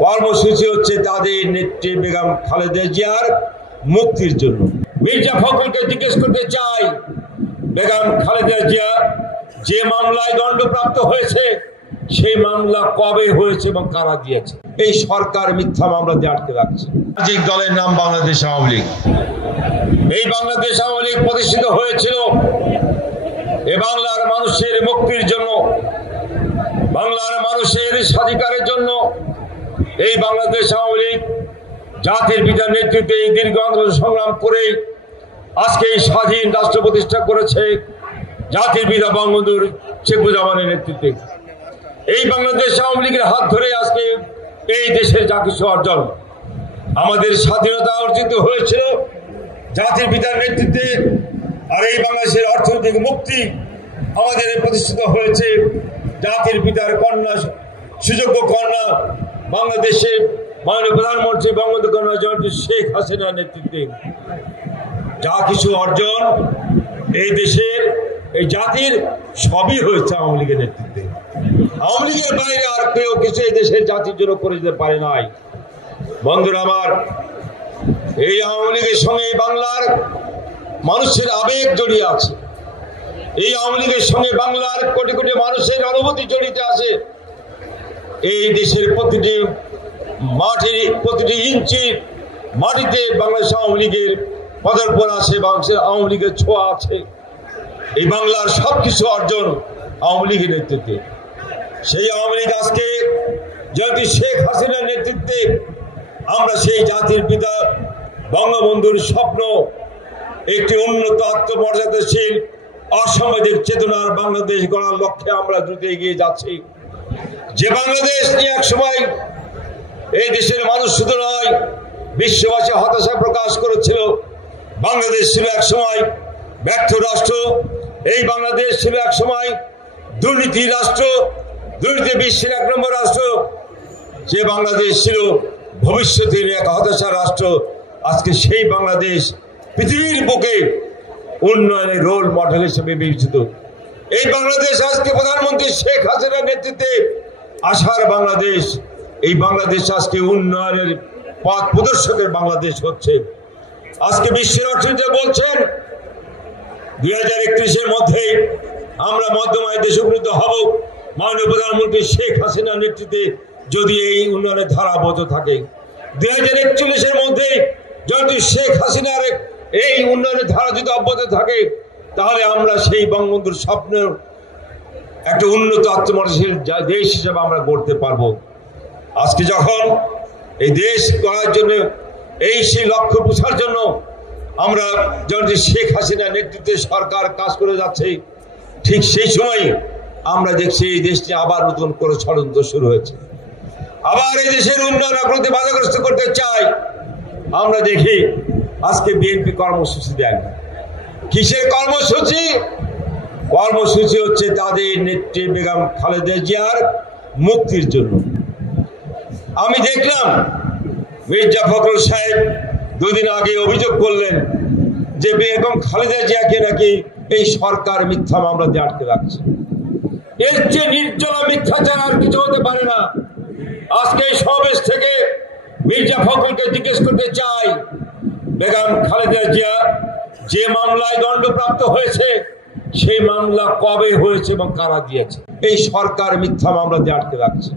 কর্মসূচি হচ্ছে তাদের নেত্রী বেগম খালেদা জিয়ার মুক্তির জন্য। মির্জা ফখরুলকে জিজ্ঞেস করতে চাই, বেগম খালেদা জিয়া যে মামলায় দণ্ডপ্রাপ্ত হয়েছে সেই মামলা কবে হয়েছে এবং কারা দিয়েছে? এই সরকার মিথ্যা মামলা দিয়ে আটকে রাখছে। যে দলের নাম বাংলাদেশ আওয়ামী লীগ, এই বাংলাদেশ আওয়ামী লীগ প্রতিষ্ঠিত হয়েছিল এ বাংলার মানুষের মুক্তির জন্য, বাংলার মানুষের স্বাধিকারের জন্য। এই বাংলাদেশ আওয়ামী লীগ জাতির পিতার নেতৃত্বে দীর্ঘ আন্দোলন সংগ্রাম করে আজকে এই স্বাধীন রাষ্ট্র প্রতিষ্ঠা করেছে জাতির পিতা বঙ্গবন্ধু শেখ মুজিবুর রহমানের নেতৃত্বে। এই বাংলাদেশ আওয়ামী লীগের হাত ধরে আজকে এই দেশের যা কিছু অর্জন, আমাদের স্বাধীনতা অর্জিত হয়েছিল জাতির পিতার নেতৃত্বে। আর এই বাংলাদেশের অর্থনৈতিক মুক্তি আমাদের প্রতিষ্ঠিত হয়েছে জাতির পিতার কন্যা, সুযোগ্য কন্যা, বাংলাদেশের মাননীয় প্রধানমন্ত্রী বঙ্গবন্ধু কন্যা জয়ন্তী শেখ হাসিনার নেতৃত্বে। যা কিছু অর্জন এই দেশের, এই জাতির, সবই হয়েছে আওয়ামী লীগের নেতৃত্বে। আওয়ামী লীগের বাইরে আর কেউ কিছু এই দেশের জাতির জন্য করে যেতে পারে নাই। বন্ধুরা আমার, এই আওয়ামী লীগের সঙ্গে বাংলার মানুষের আবেগ জড়িয়ে আছে। এই আওয়ামী লীগের সঙ্গে বাংলার কোটি কোটি মানুষের অনুভূতি জড়িত আছে। এই দেশের প্রতিটি মাটির প্রতিটি ইঞ্চি মাটিতে বাংলাদেশ আওয়ামী লীগের পদার্পণ আছে, বাংলাদেশের আওয়ামী লীগের ছোঁয়া আছে। এই বাংলার সবকিছু অর্জন আওয়ামী লীগের নেতৃত্বে। সেই আওয়ামী লীগ আজকে জয়ন্তী শেখ হাসিনার নেতৃত্বে আমরা সেই জাতির পিতা বঙ্গবন্ধুর স্বপ্ন, একটি উন্নত আত্মমর্যাদাশীল অসামাজিক চেতনার বাংলাদেশ গড়ার লক্ষ্যে আমরা দ্রুত এগিয়ে যাচ্ছি। যে বাংলাদেশ নিয়ে এক সময় এই দেশের মানুষ শুধু নয়, বিশ্ববাসী হতাশা প্রকাশ করেছিল। বাংলাদেশ ছিল এক সময় ব্যর্থ রাষ্ট্র, এই বাংলাদেশ ছিল এক সময় দুর্নীতি রাষ্ট্র, দুর্নীতি বিশ্বের 1 নম্বর রাষ্ট্র। যে বাংলাদেশ ছিল ভবিষ্যতের এক হতাশা রাষ্ট্র, আজকে সেই বাংলাদেশ পৃথিবীর বুকে উন্নয়নের রোল মডেল হিসেবে বিবেচিত। এই বাংলাদেশ আজকে প্রধানমন্ত্রী শেখ হাসিনার নেতৃত্বে আশার বাংলাদেশ। এই বাংলাদেশ আজকে উন্নয়নের পথ প্রদর্শকের বাংলাদেশ হচ্ছে। আজকে বিশ্বের অর্থনীতি বলছেন 2031-এর মধ্যে আমরা মধ্যম আয়ের দেশে উন্নীত হব মাননীয় প্রধানমন্ত্রী শেখ হাসিনার নেতৃত্বে, যদি এই উন্নয়নের ধারা অব্যাহত থাকে। 2041-এর মধ্যে যদি শেখ হাসিনার এই উন্নয়নের ধারা যদি অব্যাহত থাকে, তাহলে আমরা সেই বঙ্গবন্ধুর স্বপ্নের একটা উন্নত আত্মমর্যাদাশীল দেশ হিসেবে আমরা গড়তে পারবো। আজকে যখন এই দেশ গড়ার জন্য, এই সেই লক্ষ্য পৌঁছার জন্য আমরা যখন শেখ হাসিনার নেতৃত্বে সরকার কাজ করে যাচ্ছে, ঠিক সেই সময় আমরা দেখছি এই দেশটি আবার নতুন করে ষড়যন্ত্র শুরু হয়েছে। আবার এই দেশের উন্নয়ন অগ্রগতি বাধাগ্রস্ত করতে চাই। আমরা দেখি আজকে বিএনপি কর্মসূচি দেন। কিসের কর্মসূচি? কর্মসূচি হচ্ছে তাদের নেত্রী বেগম খালেদা জিয়ার মুক্তির জন্য। আমি দেখলাম মির্জা ফখরুল সাহেব 2 দিন আগে অভিযোগ করলেন যে বেগম খালেদা জিয়াকে নাকি এই সরকার মিথ্যা মামলা দিয়ে আটকে রাখছে। এর চেয়ে নির্জলা মিথ্যাচার আর কিছু হতে পারে না। আজকে এই সমাবেশ থেকে মির্জা ফখরুলকে জিজ্ঞেস করতে চাই, বেগম খালেদা জিয়া যে মামলায় দণ্ডপ্রাপ্ত হয়েছে সেই মামলা কবে হয়েছে এবং কারা দিয়েছে? এই সরকার মিথ্যা মামলা দিয়ে আটকে রাখছে।